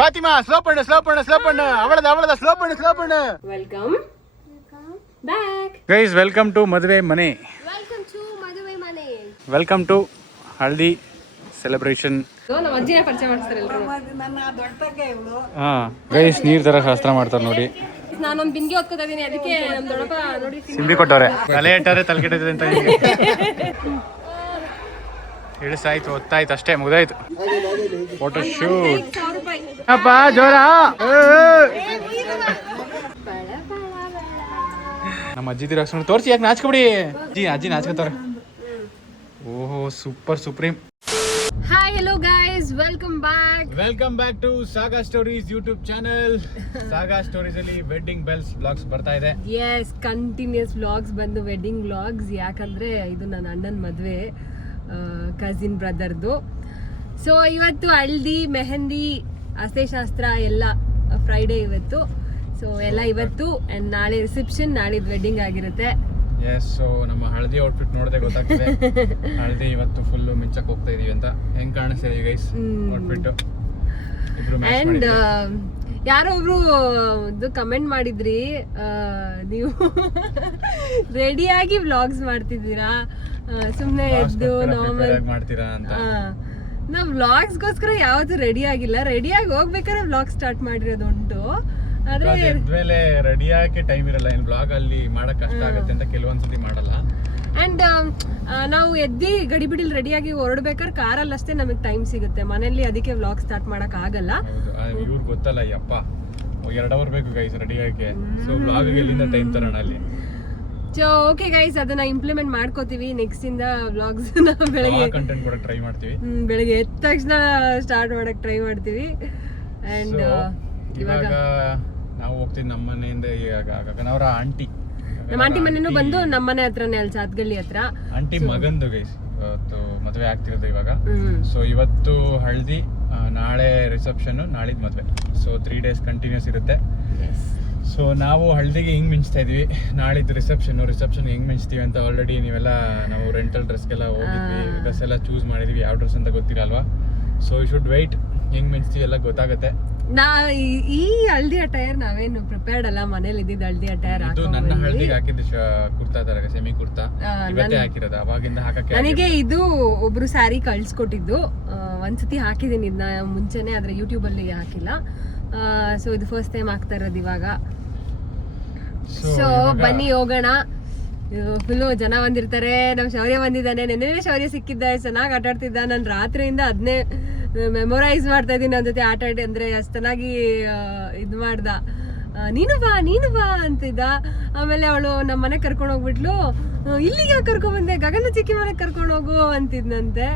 Fatima slow ಪಣ್ಣು ಅವಳದ slow ಪಣ್ಣು. Welcome back guys, welcome to ಮದುವೆ ಮನೆ. ವೆಲ್ಕಮ್ ಟು ಹಳದಿ ಸೆಲೆಬ್ರೇಷನ್. ನಮ್ಮ ಅಜ್ಜಿನ ಪರಿಚಯ ಮಾಡಿಸ್ತಾರೆ ಎಲ್ರು. ಗೈಸ್, ನೀರ್ ತರ ಶಾಸ್ತ್ರ ಮಾಡ್ತಾರೆ ನೋಡಿ. ನಾನೊಂದು ಬಿಂದಿಗೆ ಹೊತ್ಕೋತಾ ಇದೀನಿ, ಅದಕ್ಕೆ ನಮ್ಮ ದೊಡ್ಡಪ್ಪ ನೋಡಿ ಸಿಂಬಿ ಕೊಟ್ಟವ್ರೆ. ತಲೆ ಇಟ್ಟಾರೆ ತಲೆ ಕೆಟ್ಟಿದ್ರೆ ಅಂತ ಇಳಿಸಾಯ್ತು, ಹೊತ್ತಾಯ್ತು, ಅಷ್ಟೇ ಮುಗ್ದಾಯ್ತು. ಫೋಟೋ ಶೂಟ್ ಅಪ್ಪ ಜೋರ. ನಮ್ಮ ಅಜ್ಜಿ ತಿರ್ಗಾಕ್ಸ್ಕೊಂಡು ತೋರಿಸಿ, ಯಾಕೆ ನಾಚ್ಕೊಬಿಡಿ. ಅಜ್ಜಿ ನಾಚ್ಕೊತವ್ರೆ. ಓಹೋ, super supreme. Hi, hello guys, welcome back to Saga Stories YouTube channel. Saga Stories ಅಲ್ಲಿ ವೆಡ್ಡಿಂಗ್ ಬೆಲ್ಸ್ ವ್ಲಾಗ್ಸ್ ಬರ್ತಾ ಇದೆ. ಎಸ್, ಕಂಟಿನ್ಯೂಸ್ ವ್ಲಾಗ್ಸ್ ಬಂದು ವೆಡ್ಡಿಂಗ್ ವ್ಲಾಗ್ಸ್. ಯಾಕಂದ್ರೆ ಇದು ನನ್ನ ಅಣ್ಣನ ಮದುವೆ, ಕಸಿನ್ ಬ್ರದರ್ದು. ಸೊ ಇವತ್ತು ಹಲ್ದಿ, ಮೆಹಂದಿ, ಶಾಸ್ತ್ರ ಎಲ್ಲ ಫ್ರೈಡೇ ಇವತ್ತು. ಸೊ ಎಲ್ಲ ಇವತ್ತು ಆ್ಯಂಡ್ ನಾಳೆ ರಿಸೆಪ್ಷನ್, ನಾಳಿದ್ದು ವೆಡ್ಡಿಂಗ್ ಆಗಿರುತ್ತೆ. ಎಸ್, ಸೊ ನಮ್ಮ ಹಳದಿ ಔಟ್ಫಿಟ್ ನೋಡದೆ ಗೊತ್ತಾಗ್ತದೆ ಹಳದಿ ಇವತ್ತು ಫುಲ್ ಮಿಂಚಕ್ ಹೋಗ್ತಾ ಇದೀವಿ ಅಂತ. ಹೆಂಗ್ ಕಾಣಿಸ್ತಾ ಇದೀವಿ ಗೈಸ್ ಔಟ್ಫಿಟ್? ಅಂಡ್ ಯಾರೋ ಒಬ್ರು ಕಮೆಂಟ್ ಮಾಡಿದ್ರಿ, ನೀವು ರೆಡಿಯಾಗಿ ವ್ಲಾಗ್ಸ್ ಮಾಡ್ತಿದ್ದೀರಾ, ಸುಮ್ಮನೆ ಎದ್ದು ನಾರ್ಮಲ್ ಮಾಡ್ತೀರಾ ಅಂತ. ನಾವು ವ್ಲಾಗ್ಸ್ಗೋಸ್ಕರ ಯಾವತ್ತೂ ರೆಡಿ ಆಗಿಲ್ಲ. ರೆಡಿಯಾಗಿ ಹೋಗ್ಬೇಕಾದ್ರೆ ವ್ಲಾಗ್ ಸ್ಟಾರ್ಟ್ ಮಾಡಿರೋದು ಉಂಟು. ಆದ್ರೆ ರೆಡಿಯಾಗಿ ಟೈಮ್ ಇರಲ್ಲ, ಇನ್ ಬ್ಲಾಗ್ ಅಲ್ಲಿ ಮಾಡಕ್ ಕಷ್ಟ ಆಗುತ್ತೆ ಅಂತ ಕೆಲವೊಂದ್ಸತಿ ಮಾಡಲ್ಲ. ಅಂಡ್ ನಾವು ಎದ್ದಿ ಗಡಿಬಿಡಿಲ್ ರೆಡಿಯಾಗಿ ಹೊರಡ್ಬೇಕಾದ್ರೆ ಕಾರಲ್ಲಿ ಅಷ್ಟೇ ನಮಗೆ ಟೈಮ್ ಸಿಗುತ್ತೆ, ಮನೆಯಲ್ಲಿ ಅದಕ್ಕೆ ವ್ಲಾಗ್ ಸ್ಟಾರ್ಟ್ ಮಾಡಕ್ ಆಗಲ್ಲ. ಇವ್ರು ಗೊತ್ತಲ್ಲ, ಯಪ್ಪ 2 ಅವರ್ ಬೇಕು ಗೈಸ್ ರೆಡಿಯಾಗಿ. ಸೊ ಬ್ಲಾಗ್ ಎಲ್ಲಿಂದ ಟೈಮ್ ತರೋಣ ಅಲ್ಲಿ. ಸೊ ಓಕೆ ಗೈಸ್, ಅದನ್ನ ಇಂಪ್ಲಿಮೆಂಟ್ ಮಾಡ್ಕೋತೀವಿ. ನೆಕ್ಸ್ಟ್ ಇಂದ ವ್ಲಾಗ್ಸ್ ಬೆಳಗ್ಗೆ ಕಂಟೆಂಟ್ ಕೊಡಕ್ ಟ್ರೈ ಮಾಡ್ತೀವಿ. ಬೆಳಗ್ಗೆ ಎದ್ದ ತಕ್ಷಣ ಸ್ಟಾರ್ಟ್ ಮಾಡಕ್ ಟ್ರೈ ಮಾಡ್ತೀವಿ. ಅಂಡ್ ಇವಾಗ ನಾವು ಹೋಗ್ತೀವಿ ನಮ್ಮ ಮನೆಯಿಂದ. ಗಗನವರ ಆಂಟಿ, ನಮ್ಮ ಆಂಟಿ ಮನೆನೂ ಬಂದು ನಮ್ಮ ಮನೆ ಹತ್ರನೇ, ಅಲ್ಲಿ ಸಾತ್ಗಳ್ಳಿ ಹತ್ರ. ಆಂಟಿ ಮಗಂದು ಗೈಸ್ ಇವತ್ತು ಮದುವೆ ಆಗ್ತಿರೋದು ಇವಾಗ. ಸೊ ಇವತ್ತು ಹಳದಿ, ನಾಳೆ ರಿಸೆಪ್ಷನ್, ನಾಳಿದ್ ಮದುವೆ. ಸೊ 3 days ಕಂಟಿನ್ಯೂಸ್ ಇರುತ್ತೆ. ಸೊ ನಾವು ಹಳದಿಗೆ ಹಿಂಗ್ ಮಿಂಚ್ತಾ ಇದೀವಿ, ನಾಳಿದ್ದು ರಿಸೆಪ್ಷನ್ ಹೆಂಗ್ ಮಿಂಚ್ತೀವಿ ಅಂತ ಆಲ್ರೆಡಿ ನೀವೆಲ್ಲ, ನಾವು ರೆಂಟಲ್ ಡ್ರೆಸ್ಗೆಲ್ಲ ಹೋಗಿದ್ವಿ, ಡ್ರೆಸ್ ಎಲ್ಲ ಚೂಸ್ ಮಾಡಿದ್ವಿ, ಯಾವ ಡ್ರೆಸ್ ಅಂತ ಗೊತ್ತಿಲ್ಲ ಅಲ್ವಾ. ಸೊ ಯು ಶುಡ್ ವೆಯ್ಟ್, ಹೆಂಗ್ ಮಿಂಚ್ತೀವಿ ಎಲ್ಲ ಗೊತ್ತಾಗುತ್ತೆ. ಈ ಹಳದಿ ಅಟೈರ್ ನಾವೇನು ಪ್ರಿಪೇರ್ಡ್ ಅಲ್ಲ, ಮನೇಲಿ ಇದ್ದಿದ್ದು ಹಳದಿ ಅಟೈರ್. ಇದು ನನ್ನ ಹಳದಿಗೆ ಹಾಕಿದ್ದು ಕುರ್ತಾ ತರ, ಸೆಮಿ ಕುರ್ತಾ ಇವತ್ತೇ ಹಾಕಿರೋದು, ಅವಾಗಿಂದ ಹಾಕಕ್ಕೆ. ನನಗೆ ಇದು ಒಬ್ರು ಸ್ಯಾರಿ ಕಳ್ಸಿಕೊಟ್ಟಿದ್ದು, ಒಂದ್ಸತಿ ಹಾಕಿದ್ದೀನಿ ಇದನ್ನ ಮುಂಚೆನೆ, ಆದ್ರೆ ಯೂಟ್ಯೂಬ್ ಅಲ್ಲಿ ಹಾಕಿಲ್ಲ. ಸೊ ಇದು ಫಸ್ಟ್ ಟೈಮ್ ಆಗ್ತಾ ಇರೋದು ಇವಾಗ. ಸೊ ಬನ್ನಿ ಹೋಗೋಣ. ಫುಲ್ಲು ಜನ ಬಂದಿರ್ತಾರೆ. ನಮ್ ಶೌರ್ಯ ಬಂದಿದ್ದಾನೆ, ನೆನ್ನೆ ಶೌರ್ಯ ಸಿಕ್ಕಿದ್ದ, ಚೆನ್ನಾಗಿ ಆಟ ಆಡ್ತಿದ್ದ. ನಾನು ರಾತ್ರಿಯಿಂದ ಅದನ್ನೇ ಮೆಮೊರೈಸ್ ಮಾಡ್ತಾ ಇದ್ದೀನಿ ನನ್ನ ಜೊತೆ ಆಟ ಆಡಿ. ಅಂದ್ರೆ ಅಷ್ಟು ಚೆನ್ನಾಗಿ ಇದು ಮಾಡ್ದ. ನೀನು ಬಾ ಅಂತಿದ್ದ. ಆಮೇಲೆ ಅವಳು ನಮ್ಮ ಮನೆಗೆ ಕರ್ಕೊಂಡು ಹೋಗ್ಬಿಟ್ಲು. ಇಲ್ಲಿಗೆ ಕರ್ಕೊಂಡ್ ಬಂದೆ, ಗಗನ ಚಿಕ್ಕಿ ಮನೆಗೆ ಕರ್ಕೊಂಡು ಹೋಗು ಅಂತಿದ್ನಂತೆ.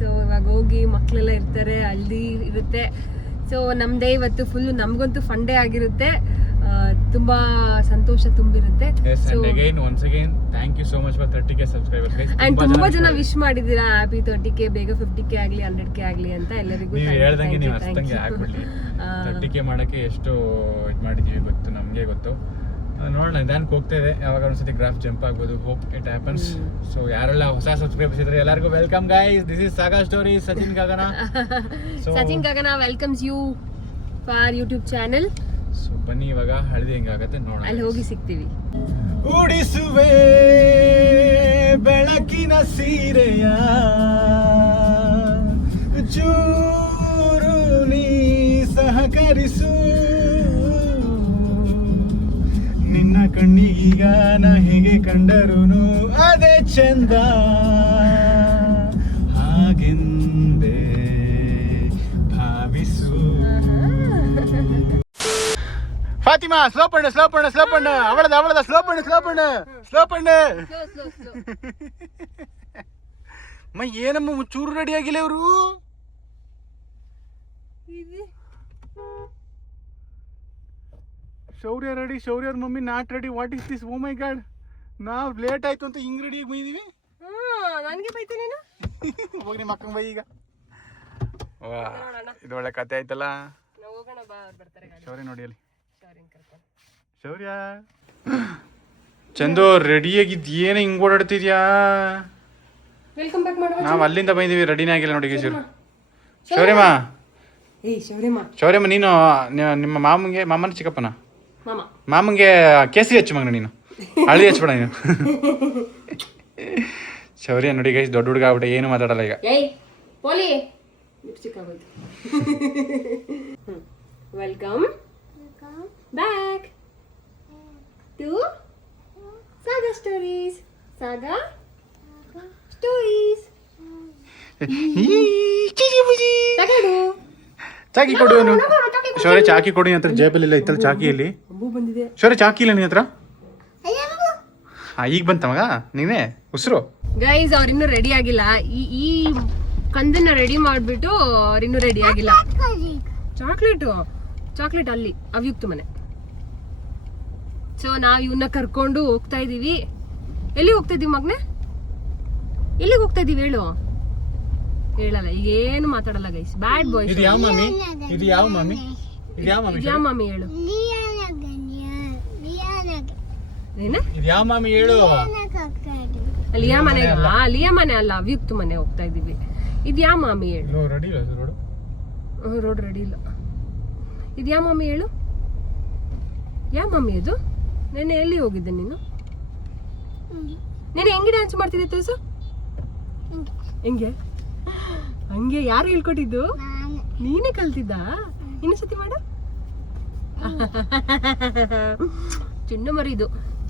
ಸೊ ಇವಾಗ ಹೋಗಿ ಮಕ್ಳೆಲ್ಲ ಇರ್ತಾರೆ, ಹಲ್ದಿ ಇರುತ್ತೆ. ಸೊ ನಮ್ದೇ ಇವತ್ತು ಫುಲ್, ನಮ್ಗಂತೂ ಫನ್ ಡೇ ಆಗಿರುತ್ತೆ. ತುಂಬಾ ಸಂತೋಷ ತುಂಬಿರುತ್ತೆ. once again thank you so much for 30k subscribers guys. and ತುಂಬಾ ಜನ ವಿಶ್ ಮಾಡಿದೀರಾ, ಹ್ಯಾಪಿ 30k, ಬೇಗ 50k ಆಗ್ಲಿ 100k ಆಗ್ಲಿ ಅಂತ ಎಲ್ಲರಿಗೂ. ನೀವು ಹೇಳ್ದಂಗೆ ನೀವು ಅಷ್ಟಂಗೆ ಆಗ್ಬಿಡ್ಲಿ. 30k ಮಾಡಕ್ಕೆ ಎಷ್ಟು ಇದು ಮಾಡಿದೀವಿ ಗೊತ್ತು, ನಮಗೆ ಗೊತ್ತು. ನೋಡೋಣ, ನಿಧಾನಕ್ಕೆ ಹೋಗ್ತಾ ಇದೆ. ಯಾವಾಗ ಒಂದ್ಸತಿ ಗ್ರಾಫ್ ಜಂಪ್ ಆಗ್ಬೋದು. Hope it happens. ಸೊ ಯಾರೆಲ್ಲ ಹೊಸ ಸಬ್ಸ್ಕ್ರೈಬರ್ಸ್ ಇದ್ರೆ ಎಲ್ಲರಿಗೂ welcome guys. This is Saga Stories. Sachin Gagana welcomes you for YouTube channel. So ಬನ್ನಿ ಇವಾಗ ಹಳದಿ ಹೆಂಗಾಗತ್ತೆ ನೋಡೋಣ, ಅಲ್ಲಿ ಹೋಗಿ ಸಿಗ್ತೀವಿ. ಉಡಿಸುವೆ ಬೆಳಕಿನ ಸೀರೆಯ, ಚೂರು ನೀ ಸಹಕರಿಸು, ನಿನ್ನ ಕಣ್ಣಿಗೀಗ ನಾ ಹೇಗೆ ಕಂಡರುನು ಅದೇ ಚಂದ, ಹಾಗೆಂದೇ ಭಾವಿಸು. ಫಾತಿಮಾ ಸ್ಲೋ ಪಣ್ಣು ಅವಳದ ಸ್ಲೋ ಪಣ್ಣು. ಏನಮ್ಮ ಚೂರು ರೆಡಿ ಆಗಿಲ್ಲ ಇವರು. ಶೌರ್ಯ ರೆಡಿ, ಶೌರ್ಯರ mummy not ready. What is this? Oh my God, ನಾವು ಲೇಟ್ ಆಯ್ತು ಅಂತ ಹಿಂಗ್ ರೆಡಿ ಬೈದೀವಿ. ನನಗೆ ಬೈತೀನಿ ಹೋಗಿ ನಿಮ್ಮ ಅಕ್ಕಂಗೆ ಬೈ ಈಗ. ಇದು ಒಳ್ಳೆ ಕತೆ ಆಯ್ತಲ್ಲ. ಶೌರ್ಯ ನೋಡಿ ಅಲ್ಲಿ, ಶೌರ್ಯ ಚಂದು ರೆಡಿಯಾಗಿದ್ದು ಏನು ಹಿಂಗ್ ಓಡಾಡ್ತಿದ್ಯಾ? ವೆಲ್ಕಮ್ ಬ್ಯಾಕ್ ಮಾಡುವ. ನಾವು ಅಲ್ಲಿಂದ ಬಂದಿದ್ದೀವಿ, ರೆಡಿನೇ ಆಗಿಲ್ಲ ನೋಡಿ. ಶೌರ್ಯಮ್ಮ ಏಯ್ ಶೌರ್ಯಮ್ಮ ಶೌರ್ಯಮ್ಮ ನೀನು ನಿಮ್ಮ ಮಾಮನ ಚಿಕ್ಕಪ್ಪನ ಮಾಮ ಮಾಮಂಗೆ ಕೇಸರಿ ಹಚ್ಚು ಮಗನ ನೀನು ಹಳದಿ ಹಚ್ಬೇಡ ನೀನು ಶೌರ್ಯ ನೋಡಿ ಗೈಸ್ ದೊಡ್ಡ ಹುಡುಗ ಆಗ್ಬಿಟ್ಟೆ ಏನು ಮಾತಾಡಲ್ಲ ಈಗ ಏಯ್ ಪೋಲಿ ಲಿಪ್ಸ್ಟಿಕ್ ಆಗೋಯ್ತು welcome back to Saga Stories Saga Stories ತಗಡು ಚಾಕಿ ಕೊಡು ಶೌರ್ಯ ಚಾಕಿ ಕೊಡಿ ಅಂತ ಜೇಬಲ್ಲಿಲ್ಲ ಇತ್ತಲ್ಲ ಚಾಕಿಯಲ್ಲಿ ಅಂಬು ಬಂದಿದೆ ಶೌರ್ಯ ಚಾಕಿ ಇಲ್ಲ ನಿನ್ನ ಹತ್ರ ಈಗ ಬಂತ ಮಗ ನೀನೇ ಉಸಿರು ಗೈಸ್ ಅವ್ರಿನ್ನೂ ರೆಡಿ ಆಗಿಲ್ಲ ಈ ಕಂದನ್ನ ರೆಡಿ ಮಾಡ್ಬಿಟ್ಟು ಅವ್ರಿನ್ನೂ ರೆಡಿ ಆಗಿಲ್ಲ ಚಾಕ್ಲೇಟ್ ಅಲ್ಲಿ ಅವ್ಯುಕ್ತ ಮನೆ ಸೊ ನಾವ್ ಇವನ್ನ ಕರ್ಕೊಂಡು ಹೋಗ್ತಾ ಇದೀವಿ ಎಲ್ಲಿ ಹೋಗ್ತಾ ಇದೀವಿ ಮಗ್ನೆ ಎಲ್ಲಿಗೆ ಹೋಗ್ತಾ ಇದೀವಿ ಹೇಳಲ್ಲ ಈಗ ಏನು ಮಾತಾಡಲ್ಲ ಗೈಸ್ ಬ್ಯಾಡ್ ಬಾಯ್ಸ್ ಇದು ಯಾವ ಮಾಮಿ ಇದು ಯಾವ ಮಾಮಿ ಯಾವ ಮಾಮಿ ಹೇಳು ಏನ ಇದು ಯಾವ ಮಾಮಿ ಹೇಳು ಲಿಯಾ ಮನೆ ಅಲ್ಲ ಅವ್ಯುಕ್ತ ಮನೆ ಹೋಗ್ತಾ ಇದೀವಿ ಇದು ಯಾವ ಮಾಮಿ ಹೇಳು ರೆಡಿ ಇಲ್ಲ ರೋಡ್ ರೆಡಿ ಇಲ್ಲ ಇದು ಯಾವ ಮಾಮಿ ಹೇಳು ಯಾವ ಮಾಮಿ ಅದು ನೆನ್ನೆ ಎಲ್ಲಿ ಹೋಗಿದ್ದೆ ನೀನು ನೆನ್ನೆ ಹೆಂಗೆ ಡ್ಯಾನ್ಸ್ ಮಾಡ್ತಿದ್ದೆ ತೋರ್ಸು ಹೆಂಗೆ ಹಂಗೆ ಯಾರು ಹೇಳ್ಕೊಟ್ಟಿದ್ದು ನೀನೇ ಕಲ್ತಿದ್ದ ಇನ್ನೊಂದ್ಸತಿ ಮಾಡು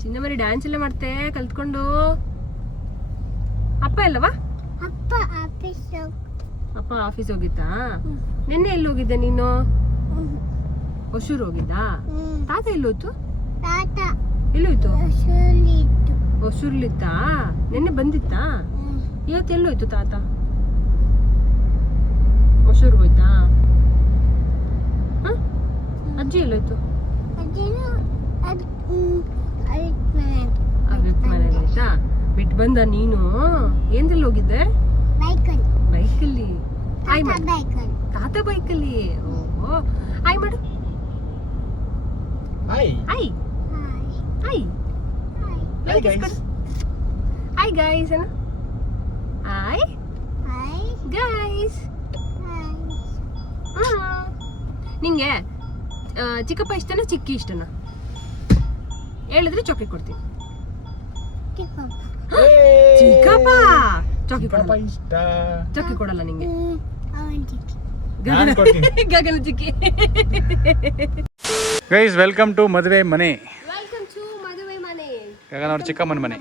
ಚಿನ್ನಮರಿ ಡ್ಯಾನ್ಸ್ ಎಲ್ಲ ಮಾಡ್ತೆ ಕಲ್ತ್ಕೊಂಡು ಅಪ್ಪ ಎಲ್ಲವಾ ಅಪ್ಪ ಆಫೀಸ್ ಹೋಗಿತ್ತಾ ನಿನ್ನೆ ಎಲ್ಲಿ ಹೋಗಿದ್ದೆ ನೀನು ಹೊಸೂರು ಹೋಗಿದ್ದಾ ತಾತ ಎಲ್ಲೋಯ್ತು ಎಲ್ಲೋಯ್ತು ಹೊಸೂರ್ಲಿತ್ತಾ ನಿನ್ನೆ ಬಂದಿತ್ತಾ ಇವತ್ತು ಎಲ್ಲೋಯ್ತು ತಾತ ಹೊಸೂರ್ಗೆ ಹೋಯ್ತಾ ಅಜ್ಜಿ ಎಲ್ಲೋಯ್ತು ಅವ್ಯುಕ್ತ ಮನೇಲಿ ಆಯ್ತಾ ಬಿಟ್ಟು ಬಂದ ನೀನು ಏನ್ರಲ್ಲಿ ಹೋಗಿದ್ದೆ ಬೈಕಲ್ಲಿ ತಾತ ಬೈಕಲ್ಲಿ ಓಹೋ ಆಯ್ ಮಾಡು hi hi hi hi guys hi guys ಅಣ್ಣ ಹಾಯ್ ಗೈಸ್ ನಿಂಗೆ ಚಿಕ್ಕಪ್ಪ ಇಷ್ಟನಾ ಚಿಕ್ಕಿ ಇಷ್ಟನಾ ಹೇಳಿದ್ರೆ ಚಾಕ್ಲೇಟ್ ಕೊಡ್ತೀನಿ ಚಿಕ್ಕಪ್ಪ ಚಾಕ್ಲೇಟ್ ಕೊಡಲ್ಲ ನಿಂಗೆ ಗಗನ ಚಿಕ್ಕಿ ಗೈಸ್ ವೆಲ್ಕಮ್ ಟು ಮದುವೆ ಮನೆ ಗಗನ ಅವ್ರ ಚಿಕ್ಕಮ್ಮನ ಮನೆ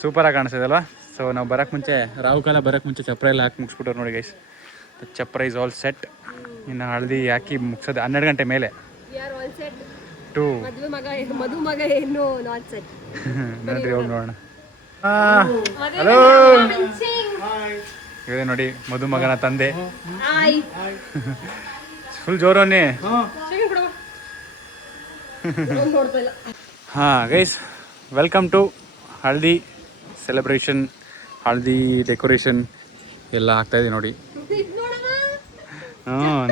ಸೂಪರ್ ಆಗಿ ಕಾಣಿಸ್ತದೆ ಅಲ್ವಾ ಸೊ ನಾವು ಬರಕ್ಕೆ ಮುಂಚೆ ರಾಹುಕಾಲ ಬರಕ್ಕೆ ಮುಂಚೆ ಚಪ್ರ ಎಲ್ಲ ಹಾಕಿ ಮುಗಿಸ್ಬಿಟ್ಟವ್ರು ನೋಡಿ ಗೈಸ್ ಚಪ್ರ ಇಸ್ ಆಲ್ ಸೆಟ್ ಇನ್ನು ಹಳದಿ ಹಾಕಿ ಮುಗಿಸೋದು 12 ಗಂಟೆ ಮೇಲೆ ಟು ಮಧು ಮಗ ಏನು ನಾಟ್ ಸೆಟ್ ನೋಡ್ರಿ ಹೋಗಿ ನೋಡೋಣ ಹಲೋ ಇದೆ ನೋಡಿ ಮಧು ಮಗನ ತಂದೆ ಫುಲ್ ಜೋರನ್ನೇ ಹಾಂ ಗೈಸ್ ವೆಲ್ಕಮ್ ಟು ಹಳದಿ ಸೆಲೆಬ್ರೇಷನ್ ಹಳದಿ ಡೆಕೋರೇಷನ್ ಎಲ್ಲ ಆಗ್ತಾಯಿದೆ ನೋಡಿ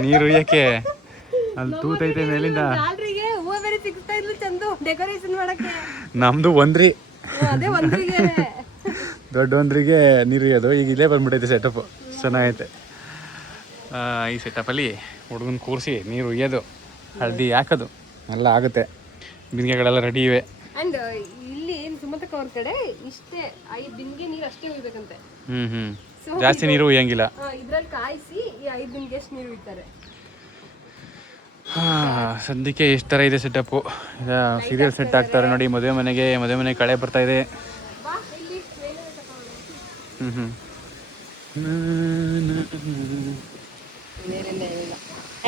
ನೀರು ಯಾಕೆ ಅಲ್ಲಿ ತೂತೈತೆ ಮೇಲಿಂದ ನಮ್ದು ಒಂದ್ರಿ ದೊಡ್ಡ ಒಂದ್ರಿಗೆ ನೀರು ಇಯೋದು ಈಗ ಇಲ್ಲೇ ಬಂದ್ಬಿಟ್ಟೈತೆ ಸೆಟಪ್ ಚೆನ್ನಾಗೈತೆ ಈ ಸೆಟಪಲ್ಲಿ ಹುಡುಗನ ಕೂರಿಸಿ ನೀರು ಉಯ್ಯೋದು ಹಳದಿ ಹಾಕೋದು ಎಲ್ಲ ಆಗುತ್ತೆ ಬಿಂದಿಗೆಗಳೆಲ್ಲ ರೆಡಿ ಇವೆ ಅಂಡ್ ಇಲ್ಲಿ ಸುಮಂತಕ್ಕ ಅವ್ರ ಕಡೆ ಇಷ್ಟೇ 5 ಬಿಂದಿಗೆ ನೀರು ಅಷ್ಟೇ ಉಯ್ಬೇಕಂತೆ ಜಾಸ್ತಿ ನೀರು ಉಯ್ಯಂಗಿಲ್ಲ ಇದ್ರಲ್ಲಿ ಕಾಯಿಸಿ ಈ 5 ಬಿಂದಿಗೆ ಎಷ್ಟು ನೀರು ಉಯ್ತಾರೆ ಸದ್ಯಕ್ಕೆ ಎಷ್ಟು ಥರ ಇದೆ ಸೆಟಪ್ಪು ಸೀರಿಯಲ್ ಸೆಟ್ ಆಗ್ತಾರೆ ನೋಡಿ ಮದುವೆ ಮನೆ ಕಳೆ ಬರ್ತಾ ಇದೆ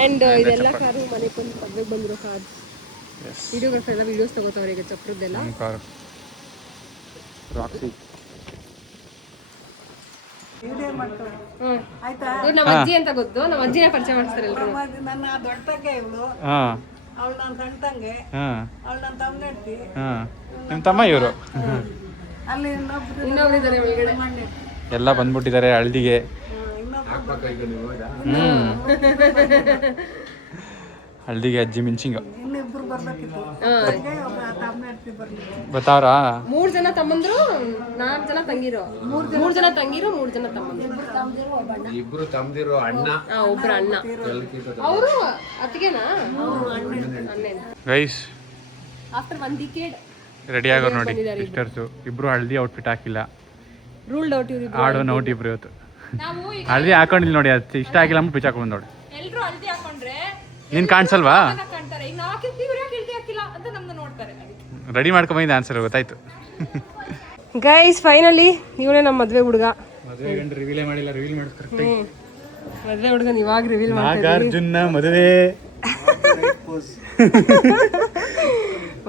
ಅಂಡ್ ಇದೆಲ್ಲ ಕಾರು ಮನೆಗೆ ಬಂದು ಮದುವೆಗೆ ಬಂದಿರೋ ಕಾರ್ ವಿಡಿಯೋಗ್ರಾಫರ್ ಎಲ್ಲ ವಿಡಿಯೋಸ್ ತಗೋತಾವ್ರೆ ಈಗ ಚಪ್ರದ್ದೆಲ್ಲ ನಮ್ಮ ಅಜ್ಜಿ ಅಂತ ಗೊತ್ತು ನಮ್ಮ ಅಜ್ಜಿನ ಪರಿಚಯ ಮಾಡ್ತಾರೆ ನನ್ನ ದೊಡ್ಡ ತಂಗೆ ಇವಳು ಅವಳು ನನ್ನ ಸಣ್ಣ ತಂಗೆ ಅವಳು ನನ್ನ ತಮ್ಮ ಹೆಂಡತಿ ನಿಮ್ಮ ತಮ್ಮ ಇವರು ಅಲ್ಲಿ ಇನ್ನೊಬ್ರು ಇದ್ದಾರೆ ಒಳಗಡೆ ಎಲ್ಲ ಬಂದ್ಬಿಟ್ಟಿದ್ದಾರೆ ಹಳದಿಗೆ ಹಳದಿಗೆ ಅಜ್ಜಿ ಮಿಂಚಿಂಗ್ ಇನ್ನಿಬ್ರು ಬರ್ಬೇಕಿತ್ತು ತಮ್ಮ ಹೆಂಡತಿ ಬತ್ತಾವ್ರಾ? 3 ಜನ ತಮ್ಮಂದ್ರು, 4 ಜನ ತಂಗಿರು. 3 ಜನ ತಂಗಿರು, 3 ಜನ ತಮ್ಮಂದ್ರು. ಇಬ್ರು ತಮ್ಮದಿರು ಅಣ್ಣ, ಒಬ್ರು ಅಣ್ಣ. ಅವರು ಅತ್ತಿಗೆನಾ? ಗೈಸ್ ಆಫ್ಟರ್ 1 ಡಿಕೇಡ್ ರೆಡಿ ಆಗೋರು ನೋಡಿ ಸಿಸ್ಟರ್ಸು. ಇಬ್ರು ಹಳದಿ ಔಟ್ಫಿಟ್ ಹಾಕಿಲ್ಲ, ರೂಲ್ಡ್ ಔಟ್ ಇವ್ರು. ಆಡೋ ಔಟ್ ಇಬ್ರು ಇವತ್ತು. ಹಳದಿ ಹಾಕೊಂಡಿಲ್ಲ ನೋಡಿ, ಅದು ಇಷ್ಟ ಆಗಿಲ್ಲ ಅಂದ್ಬಿಟ್ಟು ಬಿಚ್ಚಾಕೊಂಡು ನೋಡಿ. ಎಲ್ಲರೂ ಹಳದಿ ಹಾಕೊಂಡ್ರೆ ನೀನ್ ಕಾಣಿಸಲ್ವಾ? ಕಾಣ್ತಾರೆ. ಈಗ ನಾವು ಹಾಕಿರ್ತೀವಿ, ಇವ್ರು ಯಾಕೆ ಹಳದಿ ಹಾಕಿಲ್ಲ ಅಂತ ನಮ್ಮನ್ನ ನೋಡ್ತಾರೆ. ರೆಡಿ ಮಾಡ್ಕೊಂಬಂದಿದ್ದೆ ಆನ್ಸರ್ ಗೊತ್ತಾಯ್ತು. ಗೈಸ್ ಫೈನಲಿ ಇವನೇ ನಮ್ಮ ಮದ್ವೆ ಹುಡುಗ. ಮದುವೆ ಗಂಡು ರಿವೀಲೇ ಮಾಡಿಲ್ಲ, ರಿವೀಲ್ ಮಾಡಿಸ್ತಾರೆ. ಮದ್ವೆ ಹುಡುಗನ ಇವಾಗ ರಿವೀಲ್ ಮಾಡ್ತಾರೆ. ನಾಗಾರ್ಜುನ ಮದುವೆ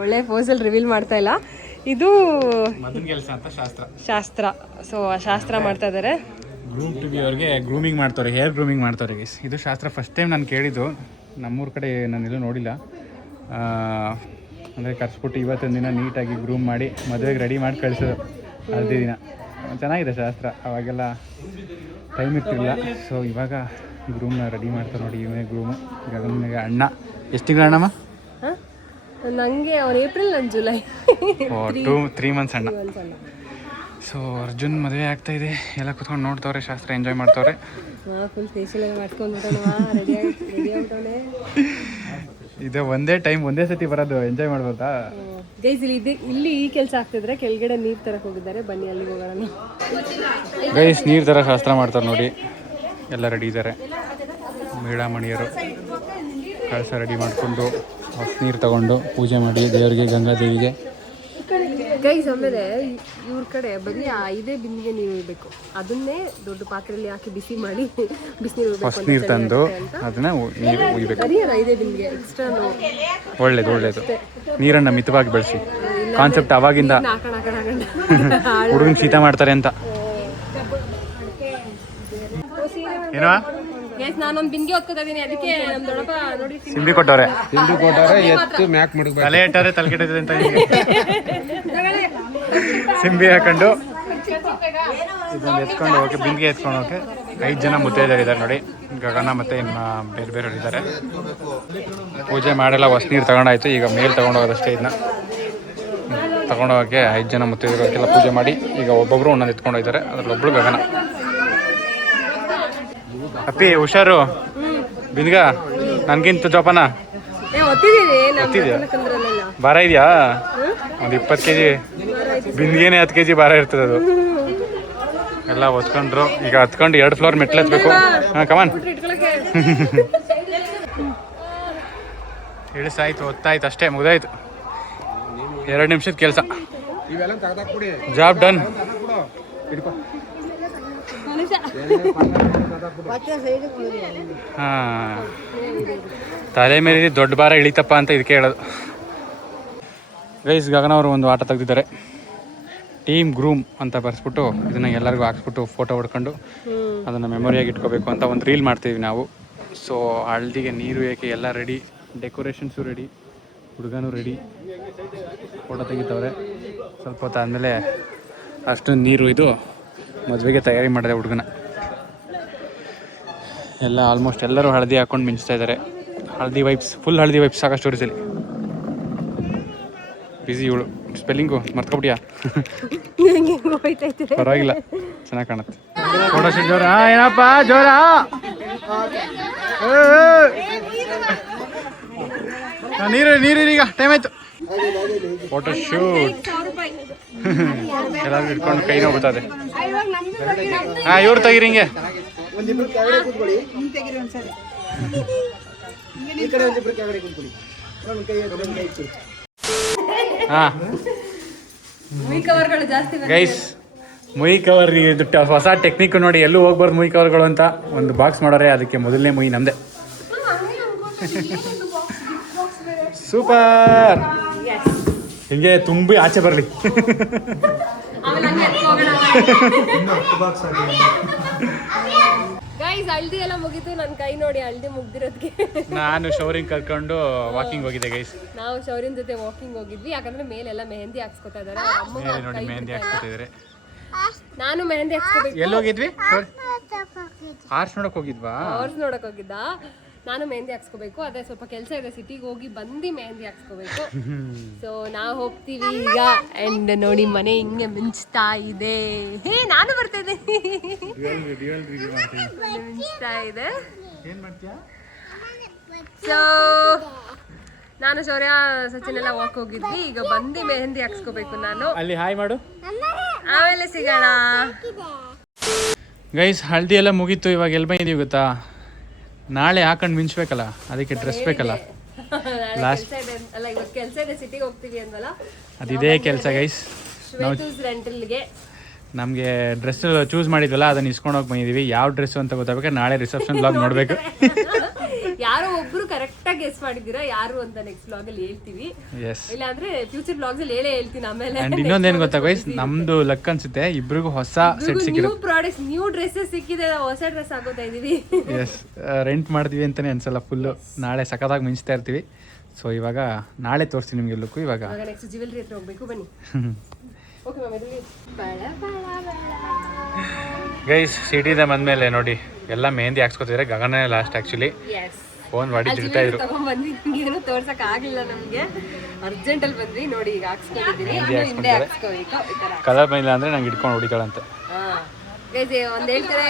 ಒಳ್ಳೆ ಪೋಸಲ್ಲಿ ರಿವೀಲ್ ಮಾಡ್ತಾ ಇಲ್ಲ. ಇದು ಮದನ್ ಕೆಲಸ ಅಂತ ಶಾಸ್ತ್ರ. ಸೊ ಶಾಸ್ತ್ರ ಮಾಡ್ತಾ ಇದ್ದಾರೆ. ಗ್ರೂಮ್ ಟು ಬಿ ಅವ್ರಿಗೆ ಗ್ರೂಮಿಂಗ್ ಮಾಡ್ತಾರೆ, ಹೇರ್ ಗ್ರೂಮಿಂಗ್ ಮಾಡ್ತಾರೆ ಗೈಸ್. ಇದು ಶಾಸ್ತ್ರ ಫಸ್ಟ್ ಟೈಮ್ ನಾನು ಕೇಳಿದ್ದು. ನಮ್ಮೂರ ಕಡೆ ನಾನೆಲ್ಲೂ ನೋಡಿಲ್ಲ. ಅಂದರೆ ಕರ್ಸ್ಬಿಟ್ಟು ಇವತ್ತೊಂದು ದಿನ ನೀಟಾಗಿ ಗ್ರೂಮ್ ಮಾಡಿ ಮದುವೆಗೆ ರೆಡಿ ಮಾಡಿ ಕಳಿಸೋದು. ಹಳದಿ ದಿನ ಚೆನ್ನಾಗಿದೆ ಶಾಸ್ತ್ರ. ಅವಾಗೆಲ್ಲ ಟೈಮ್ ಇರ್ತಿರಲಿಲ್ಲ. ಸೊ ಇವಾಗ ಗ್ರೂಮ್ನ ರೆಡಿ ಮಾಡ್ತಾರೆ ನೋಡಿ. ಇವನೇ ಗ್ರೂಮು. ಗಗನಿಗೆ ಅಣ್ಣ. ಎಷ್ಟು ತಿಂಗಳು ಅಣ್ಣಮ್ಮ? ನನಗೆ ಅವ್ನು ಏಪ್ರಿಲ್, ನಾನು ಜುಲೈ. 3 ಮಂತ್ಸ್ ಅಣ್ಣ. ಸೊ ಅರ್ಜುನ್ ಮದುವೆ ಆಗ್ತಾ ಇದೆ. ಎಲ್ಲ ಕುತ್ಕೊಂಡು ನೋಡ್ತವ್ರೆ, ಶಾಸ್ತ್ರ ಎಂಜಾಯ್ ಮಾಡ್ತವ್ರೆ. ಫುಲ್ ಫೇಶಿಯಲ್ ಎಲ್ಲ ಮಾಡ್ಕೊಂಡ್ಬಿಟ್ಟವ, ರೆಡಿ ಆಗ್ಬಿಟ್ಟವನೆ. ಇದು ಒಂದೇ ಟೈಮ್ ಒಂದೇ ಸತಿ ಬರೋದು, ಎಂಜಾಯ್ ಮಾಡ್ಬೋದಾ ಗೈಸ್? ಇಲ್ಲಿ ಈ ಕೆಲಸ ಆಗ್ತಿದ್ರೆ ಕೆಳಗಡೆ ನೀರು ತರಕ್ಕೆ ಹೋಗಿದ್ದಾರೆ. ಬನ್ನಿ ಅಲ್ಲಿಗೆ ಹೋಗೋಣ. ಗೈಸ್ ನೀರು ಥರ ಶಾಸ್ತ್ರ ಮಾಡ್ತಾರೆ ನೋಡಿ. ಎಲ್ಲ ರೆಡಿ ಇದ್ದಾರೆ. ಮಹಿಳಾಮಣಿಯರು ಕಳಸ ರೆಡಿ ಮಾಡಿಕೊಂಡು ನೀರು ತಗೊಂಡು ಪೂಜೆ ಮಾಡಿ ದೇವರಿಗೆ, ಗಂಗಾದೇವಿಗೆ. ಗೈಸ್ ಆಮೇಲೆ ಇವ್ರ ಕಡೆ ಬರೀ 5 ಬಿಂದಿಗೆ ನೀರು ಇರಬೇಕು. ಅದನ್ನೇ ದೊಡ್ಡ ಪಾತ್ರೆಯಲ್ಲಿ ಹಾಕಿ ಬಿಸಿ ಮಾಡಿ ಬಿಸಿನೀರು ಫಸ್ಟ್ ನೀರು ತಂದು ಅದನ್ನ ನೀರು ಉಯ್ಬೇಕು. ಬರೀ 5 ಬಿಂದಿಗೆ ಎಕ್ಸ್ಟ್ರಾ. ಒಳ್ಳೇದು. ನೀರನ್ನು ಮಿತವಾಗಿ ಬೆಳೆಸಿ ಕಾನ್ಸೆಪ್ಟ್ ಅವಾಗಿಂದ. ಹುಡುಗನ್ ಶೀತ ಮಾಡ್ತಾರೆ ಅಂತ ಏನೋ. ಗೈಸ್ ನಾನೊಂದು ಬಿಂದಿಗೆ ಹೊತ್ಕೋತಾ ಇದೀನಿ. ಅದಕ್ಕೆ ನಮ್ಮ ದೊಡ್ಡಪ್ಪ ನೋಡಿ ಸಿಂಬಿ ಕೊಟ್ಟವ್ರೆ. ಎತ್ತು ಮ್ಯಾಕ್ ಮಡಗ್ಬೇಕು. ತಲೆ ಇಟ್ಟಾರೆ ತಲೆ ಕೆಟ್ಟಿದೆ ಅಂತ ಸಿಂಬಿ ಹಾಕೊಂಡು ಇದನ್ನು ಎತ್ಕೊಂಡು ಹೋಗಿ ಬಿಂದಿಗೆ ಎತ್ಕೊಂಡು ಹೋಗಿ 5 ಜನ ಮುತ್ತೈದೆಯರಿದ್ದಾರೆ ನೋಡಿ. ಗಗನ ಮತ್ತು ಇನ್ನು ಬೇರೆ ಬೇರೆಯವ್ರು ಇದ್ದಾರೆ. ಪೂಜೆ ಮಾಡೆಲ್ಲ ಹೊಸ ನೀರು ತಗೊಂಡಾಯ್ತು. ಈಗ ಮೇಲೆ ತೊಗೊಂಡೋಗೋದಷ್ಟೇ. ಇದನ್ನ ತೊಗೊಂಡೋಗಕ್ಕೆ 5 ಜನ ಮುತ್ತೈದೆಯರಿಗೆಲ್ಲ ಪೂಜೆ ಮಾಡಿ ಈಗ ಒಬ್ಬೊಬ್ಬರು ಒಂದೊಂದು ಎತ್ಕೊಂಡು ಹೋಗ್ತಾರೆ. ಅದ್ರಲ್ಲಿ ಒಬ್ಬಳು ಗಗನ. ಅಪ್ಪಿ ಹುಷಾರು, ಬಿಂದಿಗ ನನ್ಗಿಂತ ಜೋಪಾನ. ಭಾರ ಇದೆಯಾ? ಒಂದು 20 kg ಬಿಂದಿಗೆನೆ 10 kg ಭಾರ ಇರ್ತದೆ. ಅದು ಎಲ್ಲ ಹೊತ್ಕೊಂಡ್ರು. ಈಗ ಹತ್ಕೊಂಡು 2 ಫ್ಲೋರ್ ಮೆಟ್ಲು ಹತ್ಬೇಕು. ಹಾಂ ಕಮಾನ್. ಇಳಿಸಾಯ್ತು, ಹೊತ್ತಾಯ್ತು, ಅಷ್ಟೇ ಮುಗಿದಾಯ್ತು. 2 ನಿಮಿಷದ ಕೆಲಸ. Job done. ಹಾಂ, ತಲೆ ಮೇಲೆ ದೊಡ್ಡ ಭಾರ ಇಳಿತಪ್ಪ ಅಂತ ಇದಕ್ಕೆ ಹೇಳೋದು. ಗೈಸ್ ಗಗನ ಅವರು ಒಂದು ಆಟ ತೆಗೆದಿದ್ದಾರೆ. ಟೀಮ್ ಗ್ರೂಮ್ ಅಂತ ಬರ್ಸ್ಬಿಟ್ಟು ಇದನ್ನು ಎಲ್ಲರಿಗೂ ಹಾಕ್ಸ್ಬಿಟ್ಟು ಫೋಟೋ ಹೊಡ್ಕೊಂಡು ಅದನ್ನು ಮೆಮೊರಿಯಾಗಿ ಇಟ್ಕೋಬೇಕು ಅಂತ ಒಂದು ರೀಲ್ ಮಾಡ್ತೀವಿ ನಾವು. ಸೊ ಹಳದಿಗೆ ನೀರು ಏಕೆ ಎಲ್ಲ ರೆಡಿ, ಡೆಕೋರೇಷನ್ಸು ರೆಡಿ, ಹುಡುಗನೂ ರೆಡಿ. ಫೋಟೋ ತೆಗಿತವ್ರೆ. ಸ್ವಲ್ಪ ಹೊತ್ತಾದಮೇಲೆ ಅಷ್ಟೊಂದು ನೀರು ಇದು ಮದುವೆಗೆ ತಯಾರಿ ಮಾಡಿದೆ ಹುಡುಗನ. ಎಲ್ಲ ಆಲ್ಮೋಸ್ಟ್ ಎಲ್ಲರೂ ಹಳದಿ ಹಾಕ್ಕೊಂಡು ಮಿಂಚ್ತಾ ಇದ್ದಾರೆ. ಹಳದಿ ವೈಬ್ಸ್, ಫುಲ್ ಹಳದಿ ವೈಬ್ಸ್. ಸಾಕಷ್ಟು ಸ್ಟೋರೀಸಲ್ಲಿ ಬಿಸಿ. ಇವಳು ಸ್ಪೆಲ್ಲಿಂಗು ಮರ್ತ್ಕೊಬಿಟ್ಯಾ? ಪರವಾಗಿಲ್ಲ, ಚೆನ್ನಾಗಿ ಕಾಣುತ್ತೆ. ಫೋಟೋ ಶೂಟ್ ಜೋರ. ಏನಪ್ಪ ಜೋರ? ನೀರು ಈಗ ಟೈಮ್ ಆಯ್ತು. ಫೋಟೋ ಶೂಟ್ ಎಲ್ಲಾದ್ರೂ ಇಟ್ಕೊಂಡು ಕೈ ನೋವು ಬರ್ತದೆ. ಹಾಂ ಇವ್ರು ತೆಗೀರಿ ಹಿಂಗೆ. ಹಾಂ ಗೈಸ್, ಮುಯಿ ಕವರ್ ಇದು ಹೊಸ ಟೆಕ್ನಿಕ್ ನೋಡಿ. ಎಲ್ಲೂ ಹೋಗ್ಬಾರ್ದು ಮುಯಿ ಕವರ್ಗಳು ಅಂತ ಒಂದು ಬಾಕ್ಸ್ ಮಾಡೋರೆ. ಅದಕ್ಕೆ ಮೊದಲನೇ ಮುಯಿ ನಮ್ಮದೇ. ಸೂಪರ್. ಹಿಂಗೆ ತುಂಬಿ ಆಚೆ ಬರಲಿ. ಗೈಸ್ ಹಳದಿ ಎಲ್ಲ ಮುಗಿತು. ನನ್ನ ಕೈ ನೋಡಿ ಹಳದಿ ಮುಗ್ದಿರೋದಕ್ಕೆ ನಾನು ಶೌರಿಂಗ್ ಕರ್ಕೊಂಡು ವಾಕಿಂಗ್ ಹೋಗಿದ್ದೆ ಗೈಸ್. ನಾವು ಶೌರಿನ್ ಜೊತೆ ವಾಕಿಂಗ್ ಹೋಗಿದ್ವಿ. ಯಾಕಂದ್ರೆ ಮೇಲೆಲ್ಲ ಮೆಹಂದಿ ಹಾಕ್ಸ್ಕೊತಾ ಇದ್ದಾರೆ. ನೋಡಿ ಮೆಹಂದಿ ಹಾಕ್ಸ್ಕೊತಿದ್ದಾರೆ. ನಾನು ಮೆಹಂದಿ ಹಾಕ್ಸ್ಕೋಬೇಕು. ಎಲ್ಲಿ ಹೋಗಿದ್ವಿ? ಹಾರ್ಸ್ ನೋಡಕ್ ಹೋಗಿದ್ವಾ? ಹಾರ್ಸ್ ನೋಡಕ್ ಹೋಗಿದ್ದ. ನಾನು ಮೆಹಂದಿ ಹಾಕ್ಸ್ಕೋಬೇಕು. ಅದೇ ಸ್ವಲ್ಪ ಕೆಲಸ ಇದೆ, ಸಿಟಿಗೆ ಹೋಗಿ ಬಂದು ಮೆಹಂದಿ ಹಾಕ್ಸ್ಕೋಬೇಕು. ಸೊ ನಾವು ಹೋಗ್ತೀವಿ ಈಗ. ಅಂಡ್ ನೋಡಿ ಮನೆ ಹಿಂಗೆ ಮಿಂಚ್ತಾ ಇದೆ. ಹೇ ನಾನು ಬರ್ತಾ ಇದ್ದೀನಿ. ಮಿಂಚ್ತಾ ಇದೆ. ಸೊ ನಾನು ಶೌರ್ಯ ಸಚಿನ್ ಎಲ್ಲ ವಾಕ್ ಹೋಗಿದ್ವಿ. ಈಗ ಬಂದು ಮೆಹಂದಿ ಹಾಕ್ಸ್ಕೋಬೇಕು ನಾನು. ಅಲ್ಲಿ ಹಾಯ್ ಮಾಡು. ಆಮೇಲೆ ಸಿಗೋಣ. ಗೈಸ್ ಹಳದಿ ಎಲ್ಲ ಮುಗೀತು. ಇವಾಗ ಎಲ್ಲಿ ಬಂದಿದ್ದೀವಿ ಗೊತ್ತಾ? ನಾಳೆ ಹಾಕೊಂಡು ಮಿಂಚ್ಬೇಕಲ್ಲ, ಅದಕ್ಕೆ ಡ್ರೆಸ್ ಬೇಕಲ್ಲ. ಕೆಲಸ ಇದೆ ಅಲ್ಲ, ಇವತ್ತು ಕೆಲಸ ಇದೆ, ಸಿಟಿಗೆ ಹೋಗ್ತೀವಿ ಅಂದಲ್ಲ. ಅದಿದೇ ಕೆಲಸ ಗೈಸ್. ರೆಂಟಲ್ಗೆ ನಮಗೆ ಡ್ರೆಸ್ ಚೂಸ್ ಮಾಡಿದ್ವಲ್ಲ, ಅದನ್ನ ಇಸ್ಕೊಂಡು ಹೋಗಿ ಬಂದಿದ್ದೀವಿ. ಯಾವ ಡ್ರೆಸ್ ಅಂತ ಗೊತ್ತಾಗಬೇಕು. ನಾಳೆ ರಿಸೆಪ್ಷನ್ ಬ್ಲಾಗ್ ನೋಡಬೇಕು. ಯಾರೋ ಒಬ್ರು ಕರೆಕ್ಟಾಗಿ ಗೆಸ್ ಮಾಡಿದ್ದೀರಾ ಯಾರು ಅಂತ ನೆಕ್ಸ್ಟ್ ಬ್ಲಾಗ್ ಅಲ್ಲಿ ಹೇಳ್ತೀವಿ. ಇಲ್ಲ ಅಂದ್ರೆ ಫ್ಯೂಚರ್ ಬ್ಲಾಗ್ಸ್ ಅಲ್ಲಿ ಹೇಳ್ತೀನಿ ಆಮೇಲೆ. ಅಂಡ್ ಇನ್ನೊಂದೇನು ಗೊತ್ತಾ ಗೈಸ್, ನಮ್ದು ಲಕ್ ಅನ್ಸುತ್ತೆ, ಇಬ್ರಿಗೂ ಹೊಸ ಸೆಟ್ ಸಿಕ್ಕಿದೆ. ನ್ಯೂ ಪ್ರಾಡಕ್ಟ್ಸ್, ನ್ಯೂ ಡ್ರೆಸ್ಸಸ್ ಸಿಕ್ಕಿದೆ. ಹೊಸ ಡ್ರೆಸ್ ಹಾಕೋತಾ ಇದೀವಿ. ಎಸ್, ರೆಂಟ್ ಮಾಡ್ತೀವಿ ಅಂತಾನೆ ಅನ್ಸಲ್ಲ. ಫುಲ್ಲು ನಾಳೆ ಸಖತ್ತಾಗಿ ಮಿಂಚ್ತಾ ಇರ್ತೀವಿ. ಸೊ ಇವಾಗ ನಾಳೆ ತೋರಿಸ್ತೀನಿ ನಿಮಗೆ ಲುಕ್ಕು. ಇವಾಗ ನೆಕ್ಸ್ಟ್ ಜ್ಯುವೆಲ್ರಿ ಹತ್ರ ಹೋಗ್ಬೇಕು, ಬನ್ನಿ. ಓಕೆ ಗೈಸ್ ಸಿಟಿದ ಬಂದ್ಮೇಲೆ ನೋಡಿ ಎಲ್ಲ ಮೆಹಂದಿ ಹಾಕ್ಸ್ಕೊತಿದ್ರೆ. ಗಗನ ಲಾಸ್ಟ್ ಆಕ್ಚುಲಿ ಫೋನ್ ಮಾಡಿ ತಿರ್ತಾ ಇದ್ರು. ತಗೊಂಡ್ಬಂದ್ವಿ, ಏನು ತೋರ್ಸಕ್ ಆಗಿಲ್ಲ ನಮ್ಗೆ. ಅರ್ಜೆಂಟ್ ಅಲ್ಲಿ ಬಂದ್ವಿ. ನೋಡಿ ಈಗ ಹಾಕ್ಸ್ಕೊಂಡಿದೀನಿ. ಹಿಂದೆ ಹಾಕ್ಸ್ಕೋಬೇಕು ಈ ತರ. ಕಲರ್ ಬಂದಿಲ್ಲ ಅಂದ್ರೆ ನಂಗೆ ಇಟ್ಕೊಂಡು ಹೊಡಿತಾಳಂತೆ. ಒಂದ್ ಹೇಳ್ತಾರೆ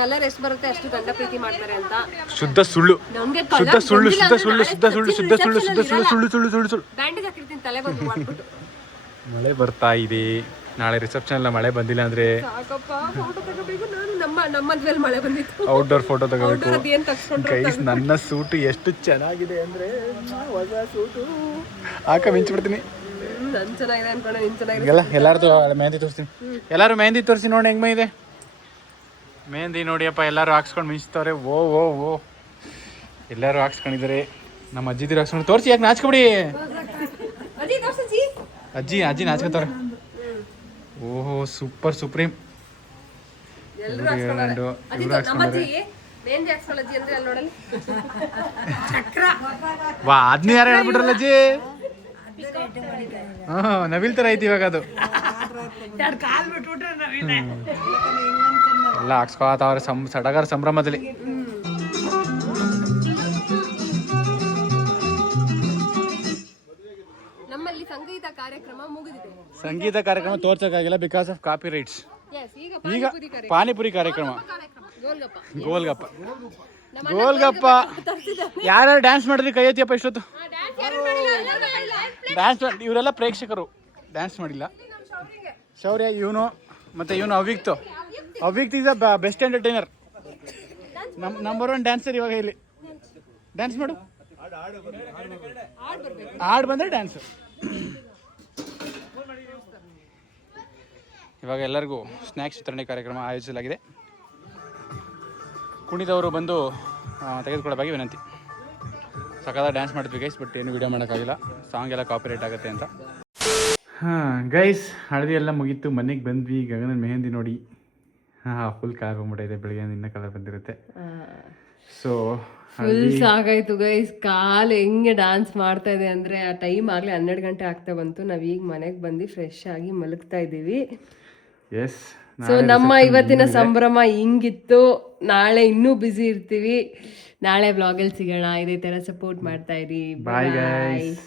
ಕಲರ್ ಎಷ್ಟು ಬರುತ್ತೆ ಅಷ್ಟು ಗಂಡ ಪ್ರೀತಿ ಮಾಡ್ತಾರೆ ಅಂತ. ಶುದ್ಧ ಸುಳ್ಳು, ನಮ್ಗೆ ಶುದ್ಧ ಸುಳ್ಳು, ಶುದ್ಧ ಸುಳ್ಳು, ಶುದ್ಧ ಸುಳ್ಳು, ಶುದ್ಧ ಸುಳ್ಳು, ಶುದ್ಧ ಸುಳ್ಳು, ಸುಳ್ಳು ಸುಳ್ಳು ಸುಳ್ಳು ಸುಳ್ಳು. ಬ್ಯಾಂಡೇಜ್ ಹಾಕಿರ್ತೀನಿ ತಲೆಗೊಂದು ಮಾಡ್ಬಿಟ್ಟು. ಮಳೆ ಬರ್ತಾ ಇದೆ. ನಾಳೆ ರಿಸೆಪ್ಷನ್ ಎಲ್ಲ ಮಳೆ ಬಂದಿಲ್ಲ ಅಂದ್ರೆ ಸಾಕಪ್ಪ, ಫೋಟೋ ತಗೋಬೇಕು. ನಾನು ನಮ್ಮ ಮದ್ವೆಯಲ್ಲಿ ಮಳೆ ಬಂದಿತ್ತು. ಔಟ್ಡೋರ್ ಫೋಟೋ ತಗೋಬೇಕು. ಅದೇನ್ ತಗ್ಸ್ಕೊಂಡ್ರೆ ಗೈಸ್ ನನ್ನ ಸೂಟು ಎಷ್ಟು ಚೆನ್ನಾಗಿದೆ ಅಂದ್ರೆ, ಹೊಸ ಸೂಟು ಹಾಕ ಮಿಂಚ್ಬಿಡ್ತೀನಿ. ನನ್ ಚೆನ್ನಾಗಿದೆ ಅನ್ಕೊಂಡೆ, ನಿನ್ ಚೆನ್ನಾಗಿದೆ. ಎಲ್ಲ ಎಲ್ಲಾರ್ದು ಮೆಹಂದಿ ತೋರಿಸ್ತೀನಿ. ಎಲ್ಲರೂ ಮೆಹಂದಿ ತೋರಿಸಿ ನೋಡಿ ಹೆಂಗ್ ಇದೆ ಮೆಹಂದಿ. ನೋಡಿಯಪ್ಪ ಎಲ್ಲರೂ ಹಾಕ್ಸ್ಕೊಂಡು ಮಿಂಚ್ತವ್ರೆ. ಓ ಓ ಓ ಎಲ್ಲರೂ ಹಾಕ್ಸ್ಕೊಂಡಿದ್ದಾರೆ. ನಮ್ಮ ಅಜ್ಜಿದಿರು ಹಾಕ್ಸ್ಕೊಂಡು ತೋರಿಸಿ. ಯಾಕೆ ನಾಚ್ಕೊಬಿಡಿ ಅಜ್ಜಿ. ಅಜ್ಜಿ ನಾಚ್ಕೊತವ್ರೆ. ಓಹೋ ಸೂಪರ್ ಸುಪ್ರೀಂ. ವಾ ಅದ್ನ ಯಾರು ಹೇಳ್ಬಿಟ್ರಲ್ಲ ಅಜ್ಜಿ. ನವಿಲ್ ತರ ಐತಿ ಇವಾಗ ಅದು. ಎಲ್ಲ ಹಾಕ್ಸ್ಕೊತಾವ್ರೆ ಸಡಗರ ಸಂಭ್ರಮದಲ್ಲಿ. ನಮ್ಮಲ್ಲಿ ಸಂಗೀತ ಕಾರ್ಯಕ್ರಮ ಮುಗಿದಿದೆ. ಸಂಗೀತ ಕಾರ್ಯಕ್ರಮ ತೋರ್ಸಕ್ಕಾಗಿಲ್ಲ ಬಿಕಾಸ್ ಆಫ್ ಕಾಪಿ ರೈಟ್ಸ್. ಈಗ ಪಾನಿಪುರಿ ಕಾರ್ಯಕ್ರಮ. ಗೋಲ್ಗಪ್ಪ ಗೋಲ್ಗಪ್ಪ. ಯಾರ್ಯಾರು ಡ್ಯಾನ್ಸ್ ಮಾಡಿದ್ರಿ ಕೈ ಎತ್ತಿಯಪ್ಪ ಇಷ್ಟೊತ್ತು. ಡ್ಯಾನ್ಸ್ ಇವರೆಲ್ಲ ಪ್ರೇಕ್ಷಕರು, ಡ್ಯಾನ್ಸ್ ಮಾಡಿಲ್ಲ. ಶೌರ್ಯ, ಇವನು ಮತ್ತೆ ಇವನು Avyakt is the best entertainer, number 1 dancer ಇವಾಗ ಇಲ್ಲಿ. ಡ್ಯಾನ್ಸ್ ಮಾಡು. ಹಾಡು ಬಂದರೆ ಡ್ಯಾನ್ಸು. ಇವಾಗ ಎಲ್ಲರಿಗೂ ಸ್ನ್ಯಾಕ್ಸ್ ವಿತರಣೆ ಕಾರ್ಯಕ್ರಮ ಆಯೋಜಿಸಲಾಗಿದೆ. ಕುಣಿದವರು ಬಂದು ತೆಗೆದುಕೊಳ್ಳೋದಾಗಿ ವಿನಂತಿ. ಸಕಾಲ ಡ್ಯಾನ್ಸ್ ಮಾಡ್ತೀವಿ ಗೈಸ್, ಬಟ್ ಏನು ವೀಡಿಯೋ ಮಾಡೋಕ್ಕಾಗಿಲ್ಲ, ಸಾಂಗ್ ಎಲ್ಲ ಕಾಪಿರೈಟ್ ಆಗುತ್ತೆ ಅಂತ. ಗೈಸ್ ಹಳದಿ ಎಲ್ಲ ಮುಗೀತು, ಮನೆಗೆ ಬಂದ್ವಿ. ಗಗನ ಮೆಹಂದಿ ನೋಡಿ ಫುಲ್ ಕಲರ್ ಬಂದ್ಬಿಟ್ಟಿದೆ. ಬೆಳಗ್ಗೆ ಇನ್ನೂ ಕಲರ್ ಬಂದಿರುತ್ತೆ. ಸೊ ಫುಲ್ ಸಾಕಾಯ್ತು ಗೈಸ್. ಕಾಲು ಹೆಂಗೆ ಡ್ಯಾನ್ಸ್ ಮಾಡ್ತಾ ಇದೆ ಅಂದರೆ, ಆ ಟೈಮ್ ಆಗಲೇ 12 ಗಂಟೆ ಆಗ್ತಾ ಬಂತು. ನಾವೀಗ ಮನೆಗೆ ಬಂದು ಫ್ರೆಶ್ ಆಗಿ ಮಲಗ್ತಾ ಇದ್ದೀವಿ. ಎಸ್, ಸೊ ನಮ್ಮ ಇವತ್ತಿನ ಸಂಭ್ರಮ ಹಿಂಗಿತ್ತು. ನಾಳೆ ಇನ್ನೂ ಬ್ಯುಸಿ ಇರ್ತೀವಿ. ನಾಳೆ ವ್ಲಾಗಲ್ಲಿ ಸಿಗೋಣ. ಇದೇ ಥರ ಸಪೋರ್ಟ್ ಮಾಡ್ತಾ ಇರಿ. Bye guys.